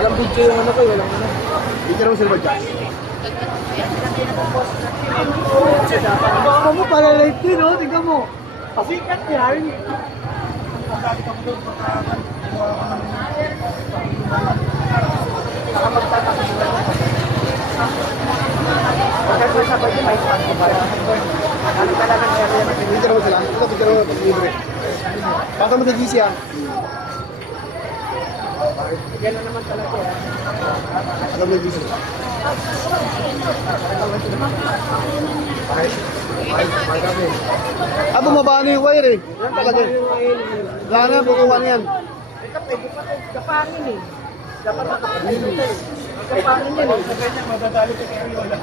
Walang video yung ano ko, walang ano. Hindi mo sila dyan. Baka mo pala light din, oh. Tingnan mo. Pasikat yan. Picture mo sila. Ito, picture mo. Libre. Baka mo sa GC ah. Yan na naman talaga. Baka mo sa GC. Ah, bumaba na yung wire eh. Yan talaga. Wala na, bukuha na yan. Kapangin eh. Dapat nakapagin ito eh. Kapangin yan eh. Sa ganyan, madadali ka kay Riola.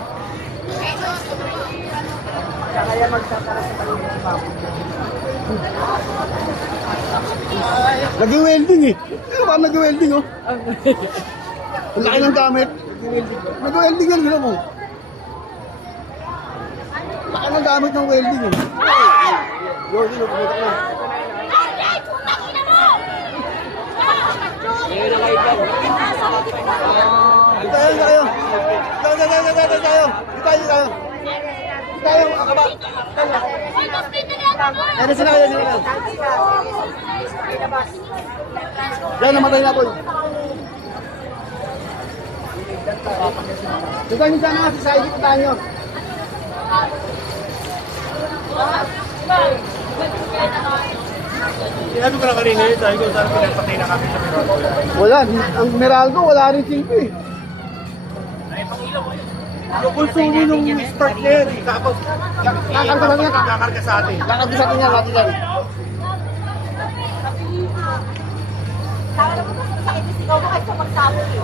Kaya magtatara sa kanila sa baboy. Nag-welding eh. Ano ba nag-welding oh? Ang laki ng gamit. Nag-welding yan, gila mo. Laki ng gamit ng welding eh. Yo, sino, pumunta na. Tayo. Tayo, akaba. Ano sila kayo? Yan, namatay na po. Dito nyo sana nga, sa side kita nyo. Sinabi ko na kanina yun, dahil kung saan pinapatay na kami sa Meralco. Wala, ang Meralco, wala rin silpi. Konsumo nung start na yan, tapos Kakarga lang yan. kakarga sa atin. Kakarga sa atin yan, lagi yan. Kaya naman sa sakit, ikaw na kayo sa magsabi.